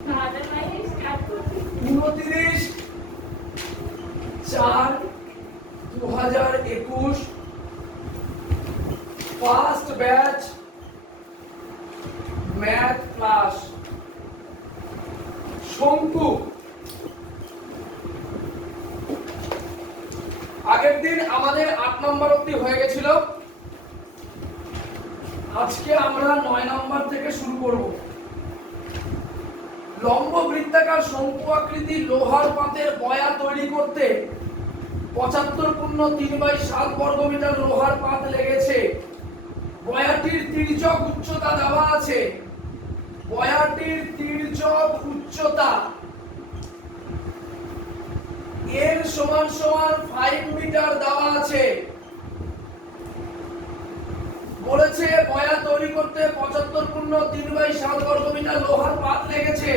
29/4/2021 first batch math class. শঙ্কু, আগের দিন আমাদের 8 নম্বর অবধি হয়ে গেছিল। আজকে আমরা 9 নম্বর থেকে শুরু করব। লম্ব বৃত্তাকার শঙ্কু আকৃতি লোহার পাতের বয়া তৈরি করতে 75 পূর্ণ 3/7 বর্গমিটার লোহার পাত লেগেছে। বয়াটির তির্যক উচ্চতা দেওয়া আছে। বয়াটির তির্যক উচ্চতা l = 5 মিটার দেওয়া আছে। বলেছে বয়া তৈরি করতে 75 পূর্ণ 3/7 বর্গমিটার লোহার পাত লেগেছে।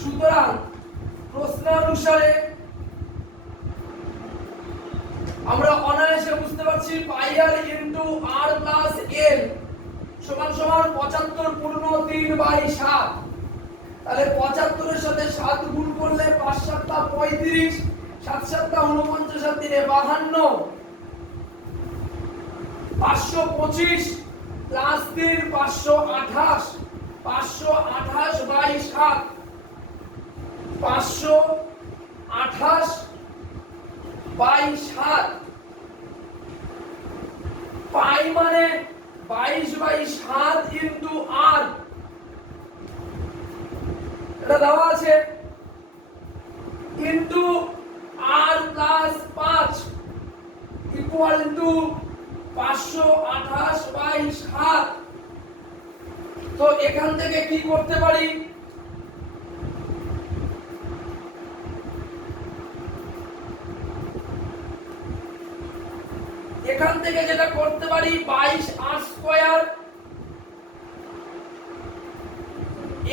সুতরাং প্রশ্নানুসারে আমরা অনায়াসে বুঝতে পারছি পাই r into r plus l সমান 75 পূর্ণ 3/7। তাহলে 75 এর সাথে 7 গুণ করলে 5 × 7 = 35, 7 × 7 = 49, 7 × 3 = 52, 525 প্লাস 3 528, 528/7, 528/7 পাই মানে 22/7 ইনটু r, এটা দেওয়া আছে, into r plus 5 equal to 528/7। তো এখান থেকে কি করতে পারি? এখান থেকে যেটা করতে পারি 22r²,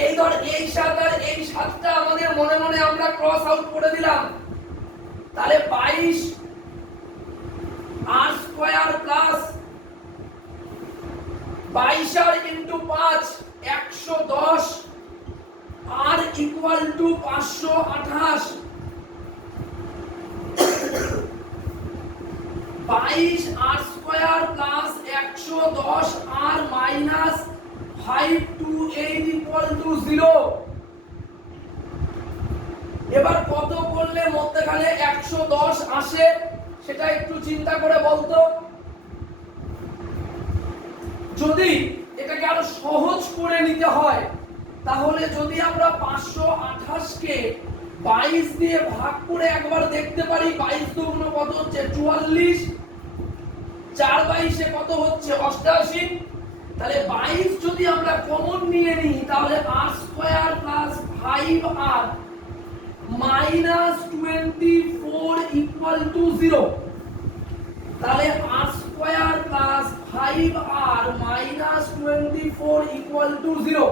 এই ধর এই 7 আর এই 7টা আমাদের মনে মনে আমরা ক্রস আউট করে দিলাম। তাহলে 22r² plus 22r into 5 110, r equal two 528, 22r² plus 110 r minus 528 equal to 0। এবার কত করলে মধ্যখানে 110 আসে সেটা একটু চিন্তা করে বলতো। যদি এটাকে আরো সহজ করে নিতে হয় তাহলে যদি আমরা 528 কে 22 দিয়ে ভাগ করে একবার দেখতে পারি 22 দুগুণ কত হচ্ছে 44, 4/22 কত হচ্ছে 88। তাহলে 22 যদি আমরা কমন নিয়ে নিই তাহলে r² plus 5r minus 24 equal to 0। তাহলে r² plus 5r minus 24 equal to 0।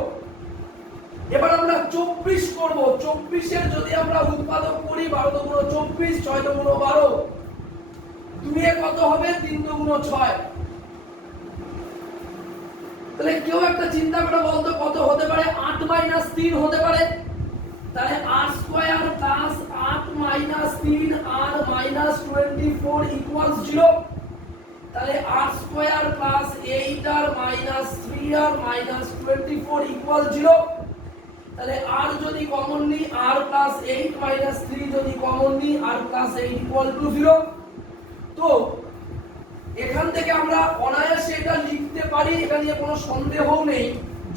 এবার আমরা 24 করব। 24 এর যদি আমরা উৎপাদক করি 12 দুগুণ 24, 6 দুগুণ 12, 2 এ কত হবে 3 দুগুণ 6। তাহলে কেউ একটা চিন্তা করে বলতো কত হতে পারে? 8 - 3 হতে পারে। তাহলে r² plus 8 - 3 r minus 24 equals 0। তাহলে r² plus 8r minus 3r minus 24 equal 0। তাহলে r যদি কমন নিই r প্লাস 8 মাইনাস 3 যদি কমন নিই r প্লাস 8 ইকুয়াল টু 0। তো এখান থেকে আমরা অনায়াসে এটা লিখতে পারি, এটা নিয়ে কোনো সন্দেহও নেই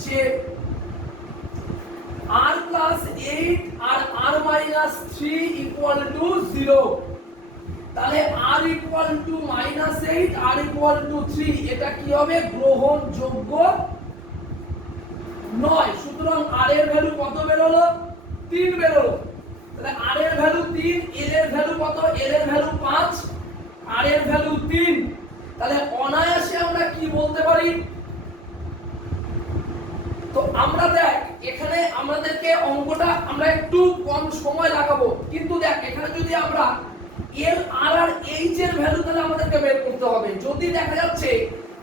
যে r প্লাস 8 আর r মাইনাস 3 ইকুয়াল টু 0। তাহলে r equal to -8 r equal to 3 এটা কি হবে? গ্রহণযোগ্য নয়। সুতরাং r এর ভ্যালু কত বের হলো? 3 বের হলো। তাহলে r এর ভ্যালু 3, l এর ভ্যালু কত? l এর ভ্যালু 5, r এর ভ্যালু 3। তাহলে অনায়াসে আমরা কি বলতে পারি? তো আমরা দেখ এখানে আমাদেরকে অঙ্কটা আমরা একটু কম সময় লাগাবো, কিন্তু দেখ এখানে যদি আমরা l r আর h এর ভ্যালু তাহলে আমাদেরকে বের করতে হবে। যদি দেখা যাচ্ছে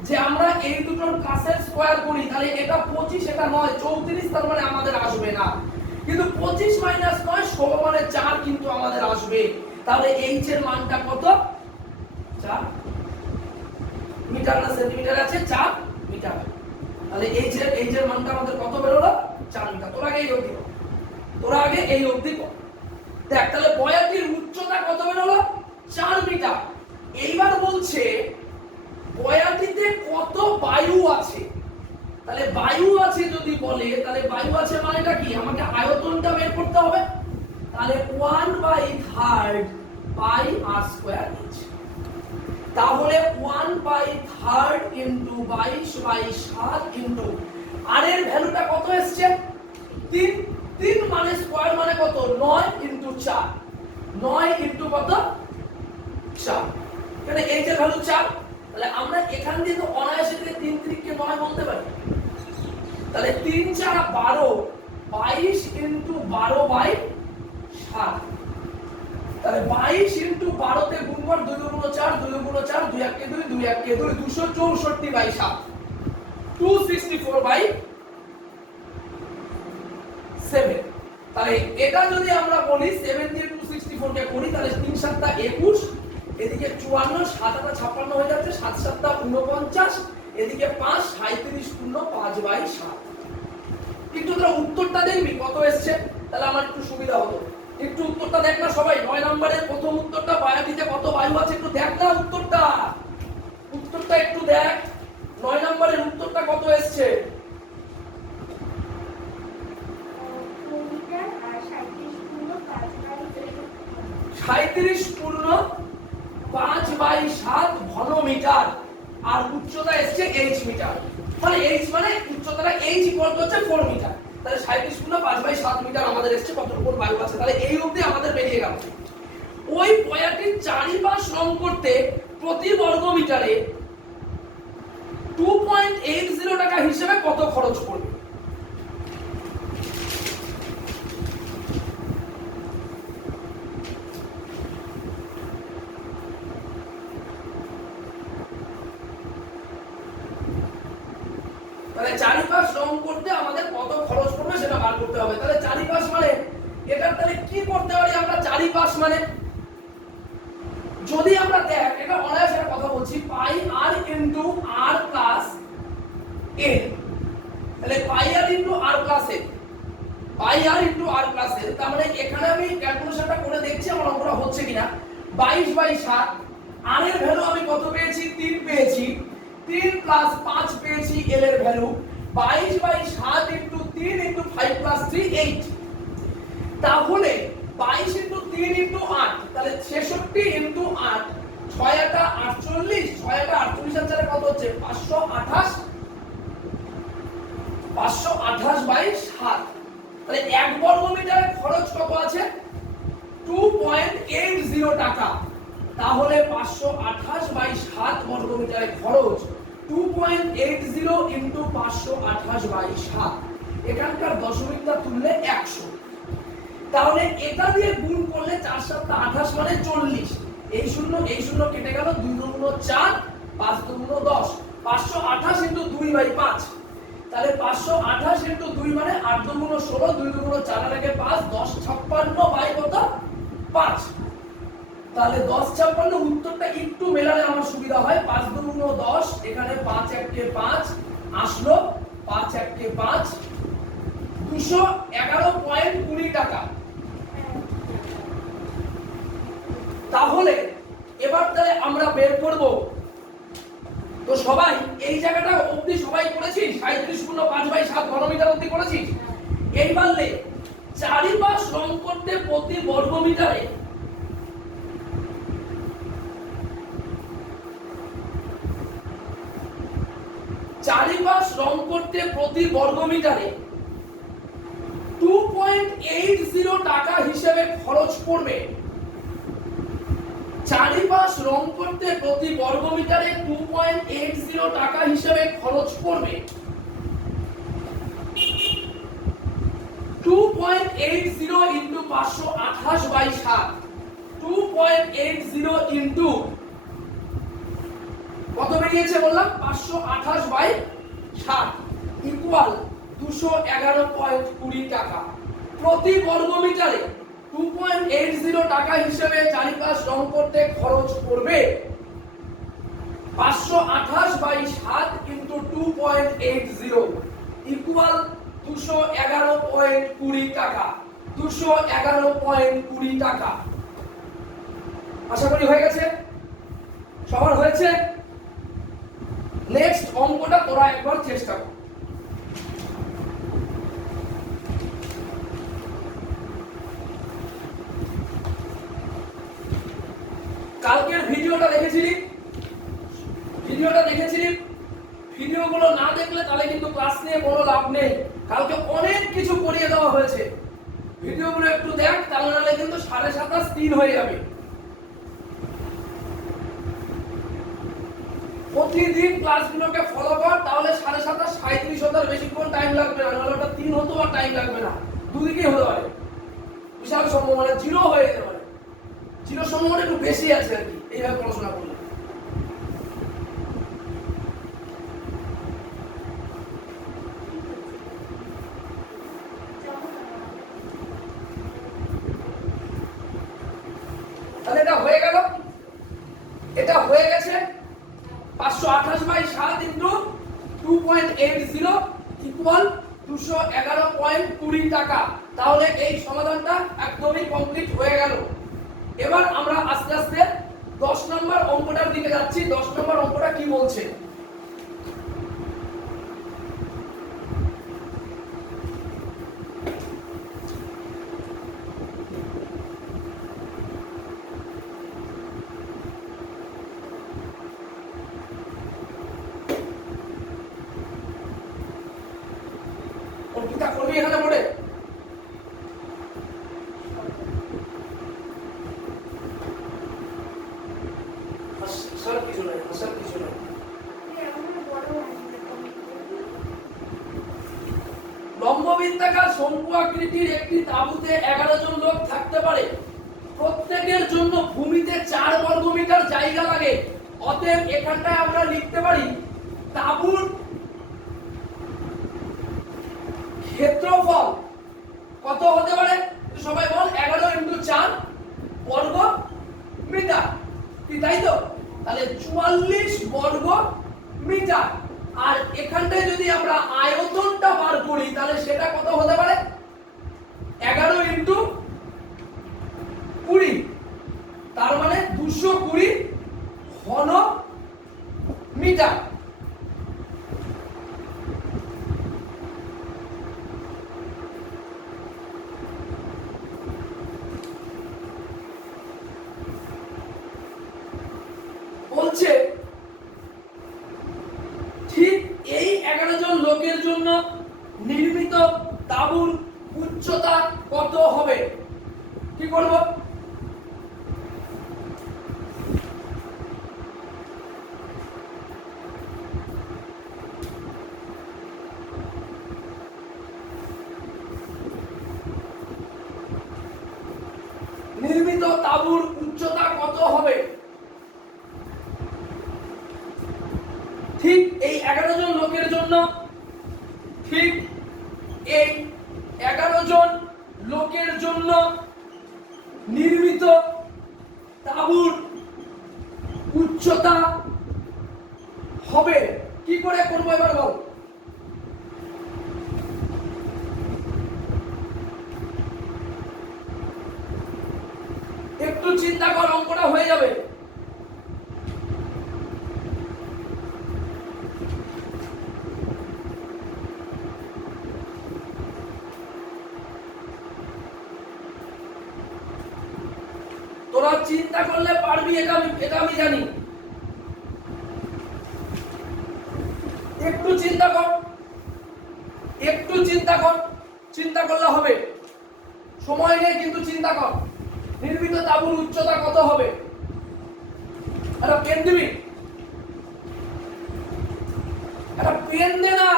যে আমরা এই দুটোর কাছের স্কয়ার করি তাহলে এটা 25 এটা নয় 34, তার মানে আমাদের আসবে না। কিন্তু মাইনাস 9 সমানে 4 কিন্তু আমাদের আসবে। তাহলে এইচ এর মানটা কত? 4 মিটার না সেন্টিমিটার আছে? 4 মিটার। তাহলে এইচ এর মানটা আমাদের কত বেরোলো? 4 মিটার। তোরা আগে এই অবধি কর। দেখ তাহলে বয়াটির উচ্চতা কত বেরোলো? 4 মিটার। এইবার বলছে বয়াটিতে কত বায়ু আছে। তাহলে বায়ু আছে যদি বলে, তাহলে বায়ু আছে মানেটা কি? আমাকে আয়তনটা বের করতে হবে। তাহলে 1/3 পাই আর স্কয়ার ইঞ্চ। তাহলে 1/3 ইনটু 22/7 ইনটু আর এর ভ্যালুটা কত এসছে? 3। 3 মানে স্কয়ার মানে কত? 9 ইনটু 4। 9 ইনটু কত? 4। এখানে এই যে ভ্যালু 4, তাহলে আমরা এখান দিয়ে তো অনায়াসে 3 কে 9 বলতে পারি। তাহলে 3 4 12, 22 ইনটু 12/7। তাহলে 22 ইনটু 12 তে গুণ কর, 2 গুণ 4, 2 গুণ 4, 2 1 কে 2, 2 1 কে 2, 264/7, 264/7। তাহলে এটা যদি আমরা বলি 7 দিয়ে 264 কে করি, তাহলে 3 7 টা 21, এদিকে 54, 7 8 56 হয়ে যাচ্ছে, 7 7 টা 49, এদিকে 5 37 পূর্ণ 5/7। কিন্তু তোরা উত্তরটা দেখবি কত এসছে, তাহলে আমার একটু সুবিধা হতো। একটু উত্তরটা দেখ না সবাই। 9 নম্বরের প্রথম উত্তরটা, বায়াটিতে কত বায়ু আছে একটু দেখ না উত্তরটা একটু দেখ। 9 নম্বরের উত্তরটা কত এসছে? 37 পূর্ণ 5/7 ঘন মিটার। আর উচ্চতা এসছে h মিটার। মানে h মানে উচ্চতাটা h ইকুয়াল টু হচ্ছে 4 মিটার। তাহলে 37 পূর্ণ 5/7 মিটার আমাদের এসছে কতটুকু বায়ু আছে। তাহলে এই অবধি আমাদের বেরিয়ে গেল। ওই বয়াটির চারিপাশ রং করতে প্রতি বর্গ মিটারে 2.80 টাকা হিসেবে কত খরচ পড়বে? তাহলে চারিপাশ রং করতে আমাদের কত খরচ পড়বে সেটা বার করতে হবে। তাহলে চারিপাশ মানে এটা, তাহলে কি করতে পারি আমরা? চারিপাশ মানে যদি আমরা দেখ, এটা অনায়াসে একটা কথা বলছি, পাই আর ইনটু আর প্লাস এন। তাহলে পাই আর ইনটু আর প্লাস এন, পাই আর ইনটু আর প্লাস এন। তার মানে এখানে আমি ক্যালকুলেশনটা করে দেখছি আমার অঙ্কটা হচ্ছে কিনা। 22/7, আর এর ভ্যালু আমি কত পেয়েছি? 3 পেয়েছি। 3 প্লাস 5 পেয়েছি এল এর ভ্যালু। 22/7 into 3 into 5 plus 3 8। তাহলে 22 ইনটু 3 ইনটু 8, তাহলে 66 ইনটু 8, 6 8 48, 6 8 48 আর 4 কত হচ্ছে? 528, 528/7। তাহলে 1 বর্গ মিটারের খরচ কত আছে? 2.80 টাকা। তাহলে 528/7 বর্গ মিটারের খরচ 2.80 ইনটু 528/7। এখানকার দশমিকটা তুললে 100। তাহলে এটা দিয়ে গুণ করলে 4 7 28 মানে 40। এই শূন্য কেটে গেল, 2 গুণ 4, 5 গুণ 10, 528 ইনটু 2/5। তাহলে 528 ইনটু 2 মানে 8 গুণ 16, 2 গুণ 4 আর আগে 5, 10 56 বাই কত? 5। তাহলে 10 56 উত্তরটা একটু মেলালে আমার সুবিধা হয়। 5 গুণ 10, এখানে 5 1 কে 5 আসলো, 5 1 কে 5, 211.20 টাকা। তাহলে এবার তাহলে আমরা বের করব। তো সবাই এই জায়গাটা অবধি সবাই করেছিস? 37 গুণ 5/7 ঘন মিটার অবধি করেছিস? এইবার লে চারিপাশ রং করতে প্রতি বর্গ মিটারে প্রতি বর্গ মিটারে 2.80 টাকা হিসেবে খরচ পড়বে। চারিপাশ রং করতে প্রতি বর্গ মিটারে 2.80 টাকা হিসেবে খরচ পড়বে। 2.80 ইনটু 528/7, 2.80 ইনটু কত বেরিয়েছে বললাম? 528/7 ইকুয়াল 211.20 টাকা। প্রতি বর্গমিটারে 2.80 টাকা হিসেবে চারিপাশ রং করতে খরচ পড়বে 528/7 ইনটু 2.80 ইকুয়াল 211.20 টাকা। 211.20 টাকা। আশা করি হয়ে গেছে, সবার হয়েছে। নেক্সট অঙ্কটা তোরা একবার চেষ্টা কর। কালকের ভিডিওটা দেখেছিলি? ভিডিওগুলো না দেখলে তাহলে কিন্তু ক্লাস নিয়ে কোনো লাভ নেই। কালকে অনেক কিছু পড়িয়ে দেওয়া হয়েছে, ভিডিওগুলো একটু দেখ, তাহলে নাহলে কিন্তু 27.5 3 হয়ে যাবে। প্রতিদিন ক্লাসগুলোকে ফলো কর, তাহলে 27.5 37 হতে বেশিক্ষণ টাইম লাগবে না, নাহলে ওটা 3 হতেও আর টাইম লাগবে না, দুদিকেই হতে পারে। বিশাল সম্ভাবনা 0 হয়ে যেতে পারে, 0 সম্ভাবনা একটু বেশি আছে আর কি এইভাবে পড়াশোনা করলে। তাহলে এটা হয়ে গেল, এটা হয়ে গেছে 528/7 ইনটু 2.80 ইকুয়াল 211.20 টাকা। তাহলে এই সমাধানটা একদমই কমপ্লিট হয়ে গেল। এবার আমরা আস্তে আস্তে 10 নম্বর অঙ্কটার দিকে যাচ্ছি। 10 নম্বর অঙ্কটা কি বলছে? অঙ্কিতা করবি এখানে পড়ে? লম্ববৃত্তাকার শঙ্কু আকৃতির একটি তাঁবুতে 11 জন লোক থাকতে পারে। প্রত্যেকের জন্য ভূমিতে 4 বর্গমিটার জায়গা লাগে। অতএব এখানটায় আমরা লিখতে পারি তাঁবুর ক্ষেত্রফল কত হতে পারে? সবাই বল 11 ইনটু 4 বর্গ মিটার, তাই তো? তাহলে 44 বর্গ মিটার। আর এখানটায় যদি আমরা আয়তনটা বার করি তাহলে সেটা কত হতে পারে? 11 ইনটু 20, তার মানে 220 ঘন মিটার। বলছে ঠিক এই 11 জন লোকের জন্য নির্মিত তাঁবুর উচ্চতা কত হবে? কি করব? নির্মিত তাঁবুর উচ্চতা কত হবে? ঠিক এই 11 জন লোকের জন্য, ঠিক এই 11 জন লোকের জন্য নির্মিত তাঁবুর উচ্চতা হবে। কি করে করব এবার বল? একটু চিন্তা কর, অঙ্কটা হয়ে যাবে। তোরা চিন্তা করলে পারবি, এটা আমি জানি। একটু চিন্তা কর, চিন্তা করলে হবে, সময় নেই কিন্তু চিন্তা কর। নির্মিত তাঁবুর উচ্চতা কত হবে? একটা পেন দিবি, একটা পেন দে না।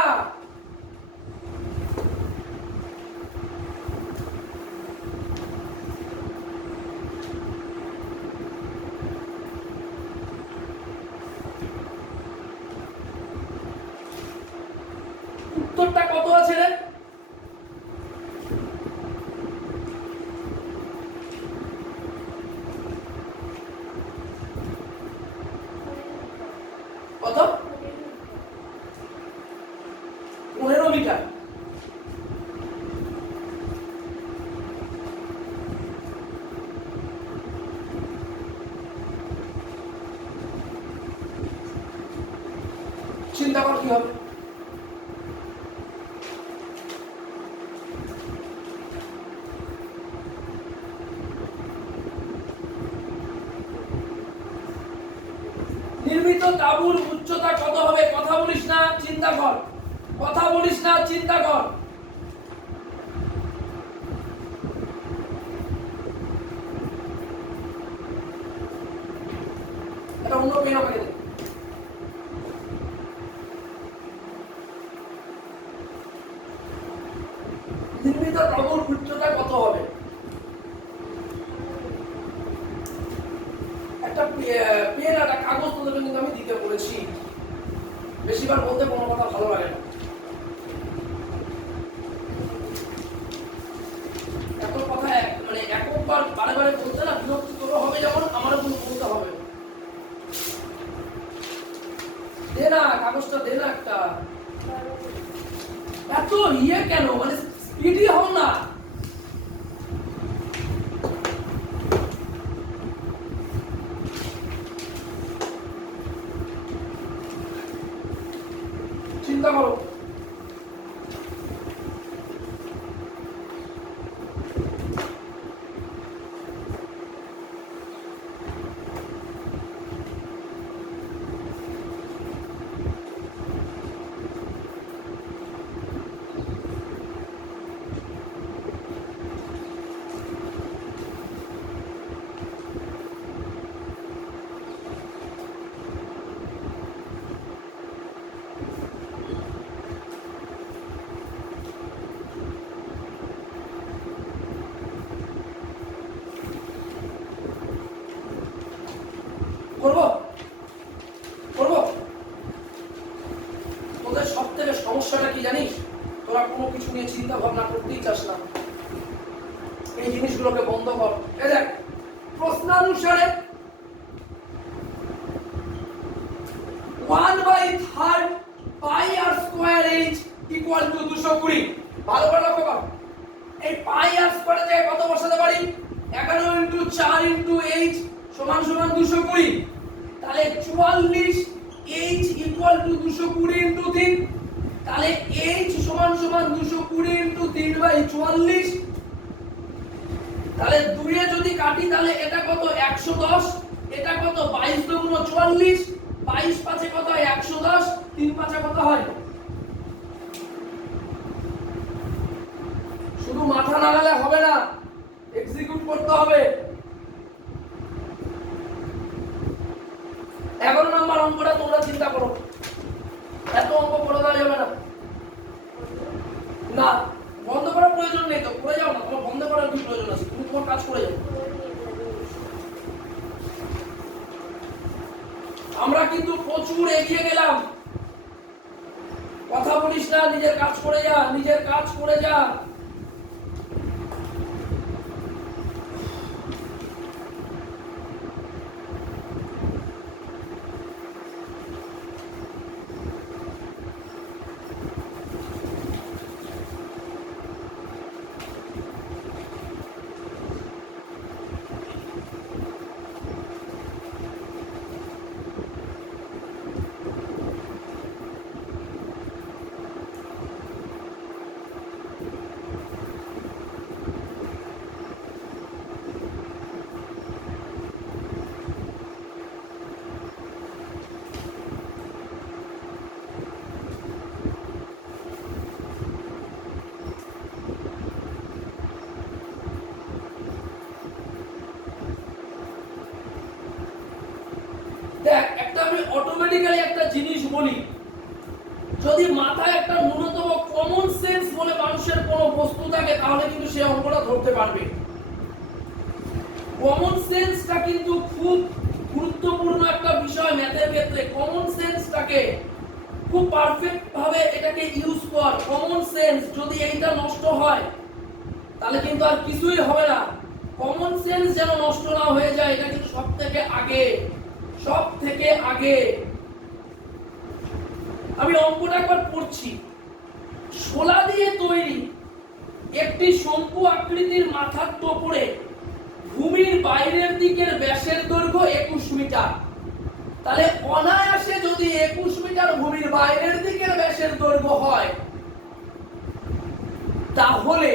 উত্তরটা কত আছে রে? চিন্তা কর কি হবে। নির্মিত তাঁবুর উচ্চতা কত হবে? কথা বলিস না, চিন্তা কর। কথা বলিস না, চিন্তা কর। এটা অন্য পেন আমাকে দে। নির্মিত তাঁবুর উচ্চতা কত হবে? একটা পেন একটা কাগজ তোদেরকে কিন্তু আমি দিতে বলেছি, বেশিবার বলতে কোনো কথা ভালো লাগে না। এত কথা মানে একবার বারে বারে বলতে না বিরক্তি তোর হবে, যেমন আমারও বলতে হবে। দে না কাগজটা, দে না একটা। এত ইয়ে কেন, মানে স্পিডি হও না। চিন্তা করো। করবো করবো। তোদের সব থেকে সমস্যাটা কি জানিস? তোরা কোনো কিছু নিয়ে চিন্তা ভাবনা করতেই চাস না। এই জিনিসগুলোকে বন্ধ কর। এই দেখ, প্রশ্নানুসারে 1/3 পাই আর স্কয়ার এইচ ইকুয়াল টু 220। ভালো করে লক্ষ্য কর। এই পাই আর স্কয়ারে জায়গায় কত বসাতে পারি? 11 * 4 * h সমান সমান 220। তাহলে 44 h ইকুয়াল টু 220 * 3। তাহলে h সমান সমান 220 * 3/44। তাহলে 2 এ যদি কাটি তাহলে এটা কত? 110। এটা কত? 22 × 44। 22 × 5 কত হয়? 110। 3 × 5 কত হয়? শুধু মাথা নাড়ালে হবে না, এক্সিকিউট করতে হবে। 11 নম্বর অঙ্কটা তোমরা চিন্তা করো। এত অঙ্ক করে দেওয়া যাবে না। না, বন্ধ করার প্রয়োজন নেই তো, করে যাও না। তোমার বন্ধ করার কি প্রয়োজন আছে? তুমি তোমার কাজ করে যাও। আমরা কিন্তু প্রচুর এগিয়ে গেলাম। কথা বলিস না, নিজের কাজ করে যা, নিজের কাজ করে যা। দেখ, একটা আমি অটোমেটিক্যালি একটা জিনিস বলি, যদি মাথায় একটা ন্যূনতম কমন সেন্স বলে মানুষের কোনো বস্তু থাকে তাহলে কিন্তু সে অঙ্কটা ধরতে পারবে। কমন সেন্সটা কিন্তু খুব গুরুত্বপূর্ণ একটা বিষয় ম্যাথের ক্ষেত্রে। কমন সেন্সটাকে খুব পারফেক্ট ভাবে এটাকে ইউজ কর। কমন সেন্স যদি এইটা নষ্ট হয় তাহলে কিন্তু আর কিছুই হবে না। কমন সেন্স যেন নষ্ট না হয়ে যায়, এটা কিন্তু সব থেকে আগে। আমি অঙ্কটা একবার পড়ছি। শোলা দিয়ে তৈরি একটি শঙ্কু আকৃতির মাথার উপরে ভূমির বাইরের দিকের ব্যাসের দৈর্ঘ্য 21 মিটার। তাহলে অনায়াসে যদি 21 মিটার ভূমির বাইরের দিকের ব্যাসের দৈর্ঘ্য হয়, তাহলে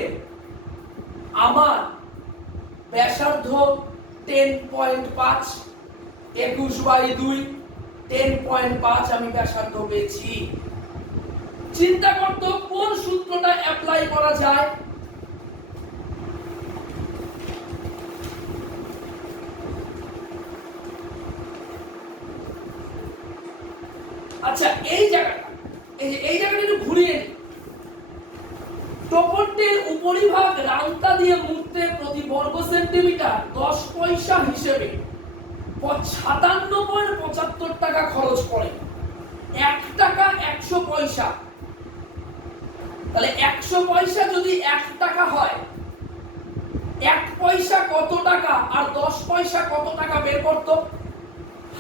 আমার ব্যাসার্ধ 10.5, 21/2, 10.5 আমি ব্যাসার্ধ পেয়েছি। চিন্তা করতো কোন সূত্রটা অ্যাপ্লাই করা যায়। আচ্ছা, এই জায়গাটা একটু ঘুরিয়ে নিই। টপরটির উপরিভাগ রাউন্ডটা দিয়ে মুড়তে প্রতি বর্গ সেন্টিমিটার 10 পয়সা হিসেবে 57.75 টাকা খরচ পড়ে। 1 টাকা 100 পয়সা, তাহলে 100 পয়সা যদি 1 টাকা হয়, 1 পয়সা কত টাকা আর 10 পয়সা কত টাকা বের করতো?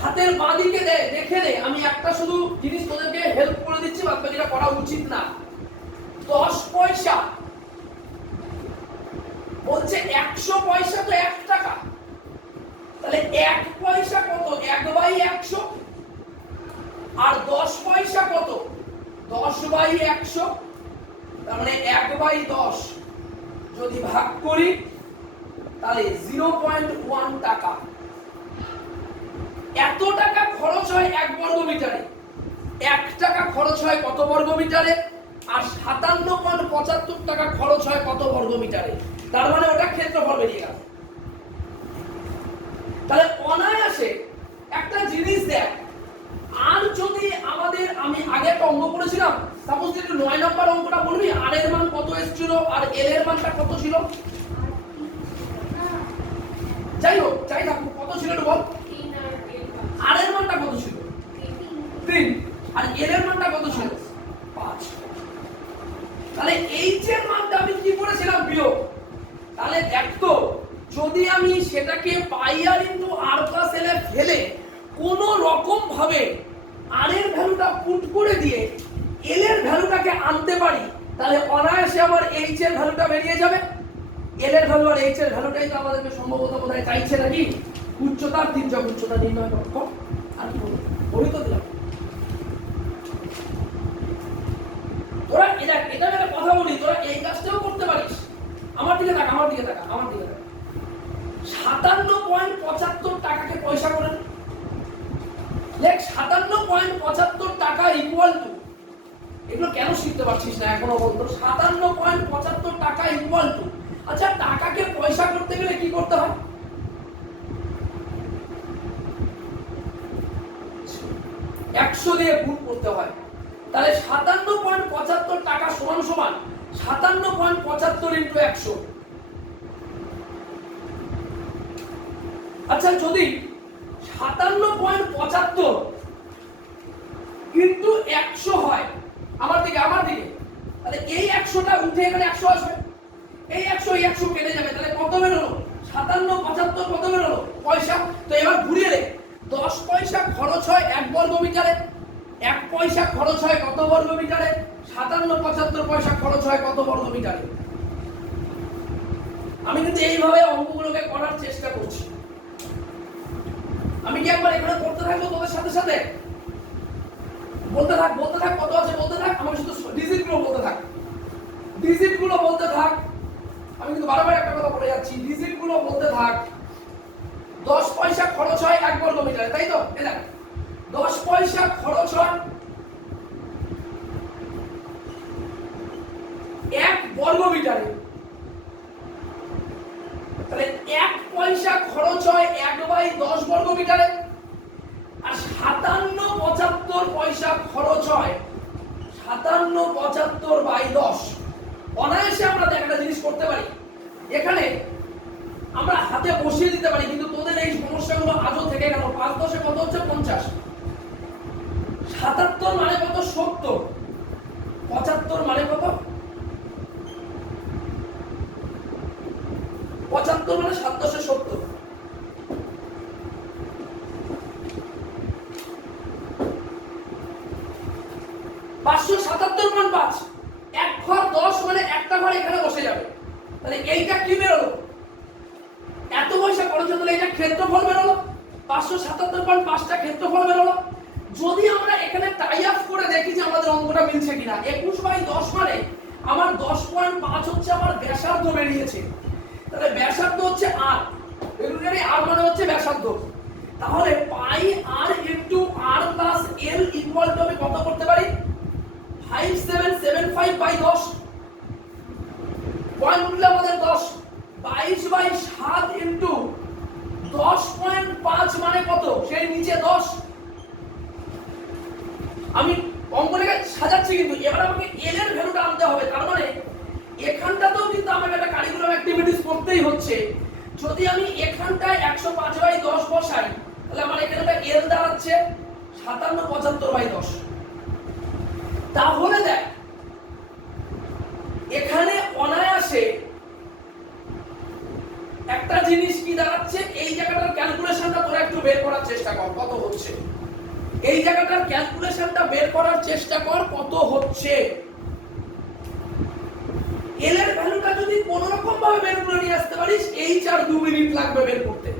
হাতের বাঁ দিকে দেখে নে, আমি একটা শুধু জিনিস তোদেরকে হেল্প করে দিচ্ছি, বাদ বাকিটা করা উচিত না। 10 পয়সা বলছে 100 পয়সা তো 1 টাকা, তাহলে 1 পয়সা কত? 1/100। আর 10 পয়সা কত? 10/100। তার মানে 1/10 যদি ভাগ করি তাহলে 0.1 টাকা। এত টাকা খরচ হয় 1 বর্গ মিটারে। 1 টাকা খরচ হয় কত বর্গ মিটারে? আর 57.75 টাকা খরচ হয় কত বর্গ মিটারে? তার মানে ওটা ক্ষেত্রফল বেরিয়ে গেল। তাহলে অনায়াসে একটা জিনিস দেখ, আর যদি আমাদের, আমি আগে একটা অঙ্ক করেছিলাম, সাপোজ যদি 9 নম্বর অঙ্কটা বলবি, আর এর মান কত এসেছিল আর এল এর মানটা কত ছিল? যাই হোক, যাই থাকুক, কত ছিল একটু বল। আর এর মানটা কত ছিল? 3। আর এল এর মানটা কত ছিল? 5। তাহলে এইচ এর মানটা আমি কি করেছিলাম? বিয়োগ। তাহলে দেখতো, যদি আমি সেটাকে পাই আর ইনটু আর প্লাস এল এ ফেলে কোন রকম ভাবে আর এর ভ্যালুটা পুট করে দিয়ে এল এর ভ্যালুটাকে আনতে পারি, তাহলে অনায়াসে আমার এইচ এর ভ্যালুটা বেরিয়ে যাবে। এল এর ভ্যালু আর এইচ এর ভ্যালুটাই তো আমাদেরকে সম্ভবত বোধহয় চাইছে নাকি? উচ্চতা, তির্যক উচ্চতা নির্ণয় করো। আর বলি তো দিলাম। তোরা এটা একটা কথা বলি, তোরা এই কাজটাও করতে পারিস। আমার দিকে তাকা, আমার দিকে তাকা, আমার দিকে তাকা। 57.75 টাকাকে পয়সা করে লেখ। 57.75 টাকা ইকুয়াল টু, এগুলো কেন শিখতে পারছিস না এখনো বলতো? 57.75 টাকা ইকুয়াল টু, আচ্ছা টাকাকে পয়সা করতে গেলে কি করতে হয়? 100 দিয়ে গুণ করতে হয়। তাহলে 57.75 টাকা সমান সমান 57.75 ইনটু 100। আচ্ছা, যদি 57.75 ইনটু 100 হয়, আমার দিকে, তাহলে এই 100টা উঠে এখানে 100 আসবে। এই 100 কেটে যাবে, তাহলে কত বেরোলো? 57.75 কত বেরোলো? পয়সা। তো এবার ঘুরিয়ে নে, 10 পয়সা খরচ হয় 1 বর্গ মিটারে। 1 পয়সা খরচ হয় কত বর্গ মিটারে? 57.75 পয়সা খরচ হয় কত বর্গ মিটারে? আমি কিন্তু এইভাবে অঙ্কগুলোকে করার চেষ্টা করছি। আমি কি একবার এখানে করতে থাকবো তোদের সাথে সাথে? বলতে থাক কত আছে বলতে থাক, আমাকে শুধু ডিজিটগুলো বলতে থাক, ডিজিটগুলো বলতে থাক। আমি কিন্তু বারবার একটা কথা বলে যাচ্ছি, ডিজিটগুলো বলতে থাক। 10 পয়সা খরচ হয় 1 বর্গ মিটারে, তাই তো? এই দেখ, 10 পয়সা খরচ হয় 1 বর্গ মিটারে। তাহলে 1 পয়সা খরচ হয় 1/10 বর্গ মিটারে। আর 57.75 পয়সা খরচ হয় 57.75/10। অনায়াসে আমরা একটা জিনিস করতে পারি, এখানে আমরা হাতে বসিয়ে দিতে পারি, কিন্তু তোদের এই সমস্যাগুলো আজও থেকে গেল। 5 10 কত হচ্ছে? 50। 77 মানে কত? 70। 75 মানে কত? 75 মানে 7 10 70। (577.5) 1 ঘর 10 মানে একটা ঘর এখানে বসে যাবে। তাহলে এইটা কি বেরোলো? এত পয়সা খরচ হলো, এটা ক্ষেত্রফল বেরোলো। 577.5টা ক্ষেত্রফল বেরোলো। যদি আমরা এখানে টাই আপ করে দেখি যে আমাদের অঙ্কটা মিলছে কিনা, 21/10 মানে আমার 10.5 হচ্ছে আমার ব্যাসার্ধ বেরিয়েছে। তাহলে ব্যাসার্ধ হচ্ছে r, বেলুনের r মানে হচ্ছে ব্যাসার্ধ। তাহলে পাই r into r plus l equal to আমি কত করতে পারি? 5775/10। পয়েন্ট উঠলে আমাদের 10, 22/7 ইনটু 10.5 মানে কত? সেই নিচে 10। আমি অঙ্কটাকে সাজাচ্ছি, কিন্তু এবার আমাকে এল এর ভ্যালুটা আনতে হবে। তার মানে এখানটাতেও কিন্তু আমাকে একটা কারিকুলাম অ্যাক্টিভিটিস করতেই হচ্ছে। যদি আমি এখানটায় 105/10 বসাই, তাহলে আমার এখানটা এল দাঁড়াচ্ছে 5775/10। তাহলে দেখ এখানে অনায়াসে একটা জিনিস কি দাঁড়াচ্ছে, এই জায়গাটার ক্যালকুলেশনটা তোরা একটু বের করার চেষ্টা কর কত হচ্ছে। এই জায়গাটার ক্যালকুলেশনটা বের করার চেষ্টা কর কত হচ্ছে। এল এর ভ্যালুটা যদি কোন রকম ভাবে বের করে নিয়ে আসতে পারিস, এই 2 মিনিট লাগবে বের করতে।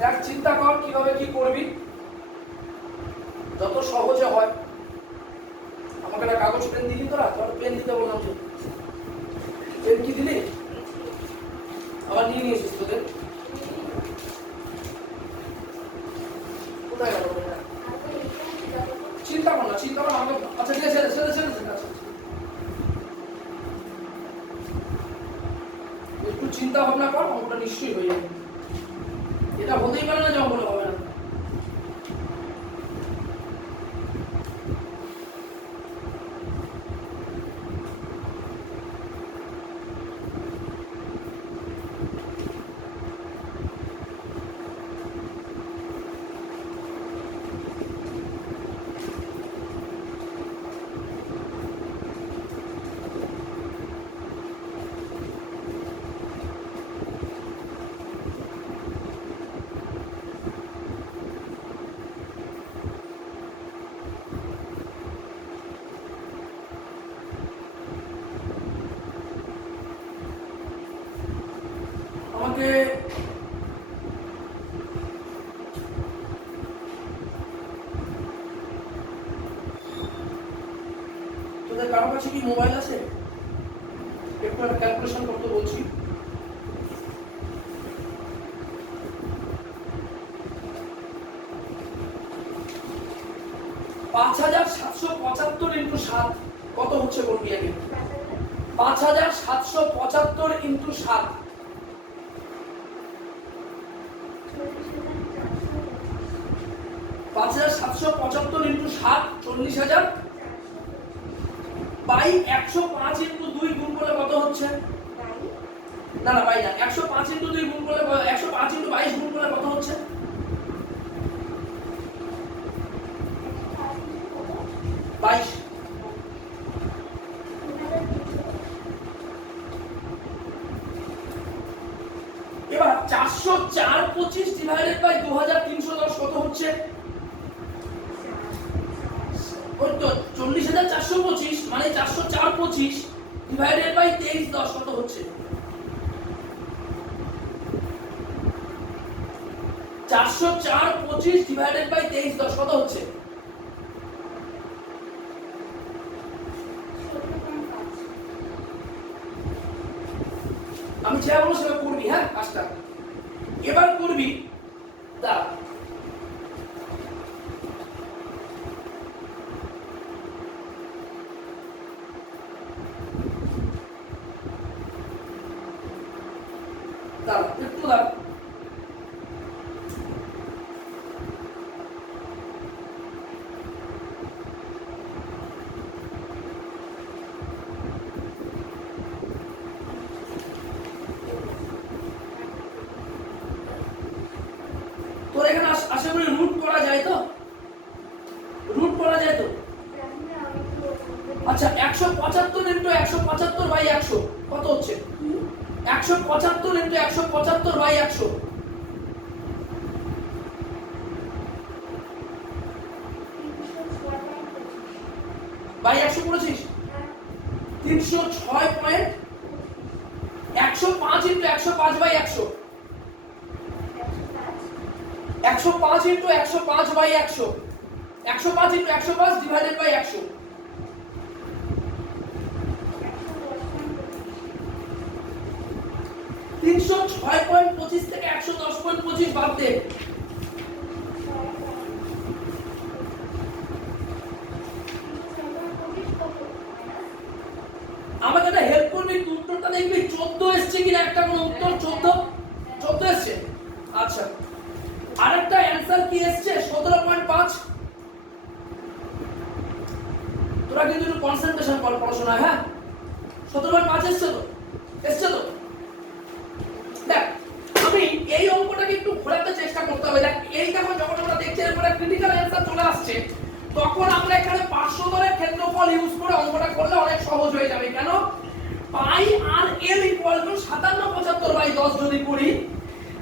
দেখ চিন্তা কর কিভাবে কি করবি, যত সহজে হয়। আমাকে একটা কাগজ পেন দিলি তোরা? তোর পেন দিতে বললাম তো, পেন কি দিলি? আবার নিয়ে নিয়েছিস তোদের? কোথায় গেল? চিন্তা কর না, চিন্তা কর আমাকে। আচ্ছা ঠিক আছে, ছেড়ে ছেড়ে ছেড়ে একটু চিন্তা ভাবনা কর, অঙ্কটা নিশ্চয়ই হয়ে যাবে। এটা হতেই পারে না যে অঙ্কটা হবে না। আমাকে তোদের কারো কাছে কি মোবাইল আছে? একটু একটা ক্যালকুলেশন করতে বলছি। পাঁচ 5775 ইন্টু 7 কত হচ্ছে বলবি আগে? 5775 ইন্টু 7 5775 ইন্টু 7 40,000 বাই 105 ইন্টু 2 গুণ করলে কত হচ্ছে? না না বাই না, 105 ইন্টু 2 গুণ করলে 105 ইন্টু 22 গুণ করলে কত হচ্ছে? 22। এবার 404.25 ডিভাইডেড বাই 2310 কত হচ্ছে? ওই তো 40,425 মানে 404.25 ডিভাইডেড বাই 2310 কত হচ্ছে? 404.25 ডিভাইডেড বাই 2310 কত হচ্ছে? আমি যা বলবো সেটা করবি, হ্যাঁ কাজটা এবার করবি। দাঁড়া যায় তো, রুট করা যায় তো। আচ্ছা 175 ইনটু 175 বাই 100 কত হচ্ছে? 175 ইনটু 175 বাই 100 বাই 100 করেছিস? 306 point 105 into 105 by 100 105 into 105 by 100 105 into 105 divided by 100 306.25 থেকে 110.25 বাদ দে। আমাকে একটা হেল্প করবি, উত্তরটা দেখবি 14 এসছে কিনা, একটা কোন উত্তর 14 এসছে। আচ্ছা আরেকটা অ্যানসার কি এসছে 17.5। তোরা কিন্তু একটু কনসেন্ট্রেশন কর পড়াশোনায়, হ্যাঁ 17.5 এসছে তো দেখ, আমি এই অঙ্কটাকে একটু ঘোরাতে চেষ্টা করতে হবে। দেখ এই দেখো যখন আমরা দেখছি এরপরে ক্রিটিক্যাল অ্যানসার চলে আসছে, তখন আমরা এখানে পার্শ্বদলের ক্ষেত্রফল ইউজ করে অঙ্কটা করলে অনেক সহজ হয়ে যাবে। কেন? পাই আর এল ইকুয়াল টু 57 বাই 10 যদি করি,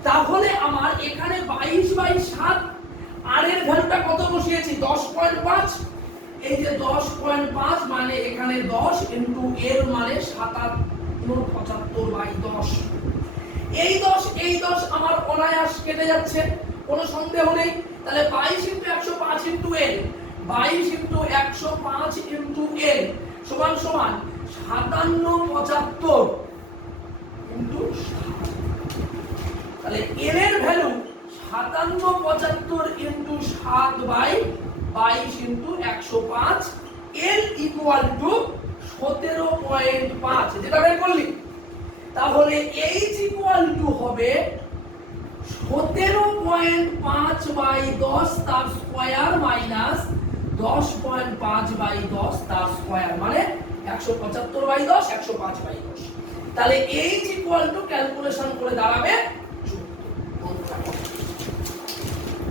তাহলে আমার এখানে 22 বাই 7 আর এর ভ্যালুটা কত বসিয়েছি 10.5, এই যে 10.5 মানে এখানে 10 ইনটু এর মানে 57 বাই 10। এই 10 আমার অনায়াস কেটে যাচ্ছে, কোনো সন্দেহ নেই। তাহলে 22 into 105 into L, 22 into 105 into L সমান সমান 5775 ইনটু 7। তাহলে এল এর value 5775 into 7 by 22 into 105, L equal to 17.5, যেটা বের করলি। তাহলে এইচ ইকুয়াল টু হবে 17.5 বাই 10 তার স্কয়ার মাইনাস 10.5 বাই 10 তার স্কয়ার, মানে 175 বাই 10 105 বাই 10। তাহলে এইচ ইকুয়াল টু ক্যালকুলেশন করে দাঁড়াবে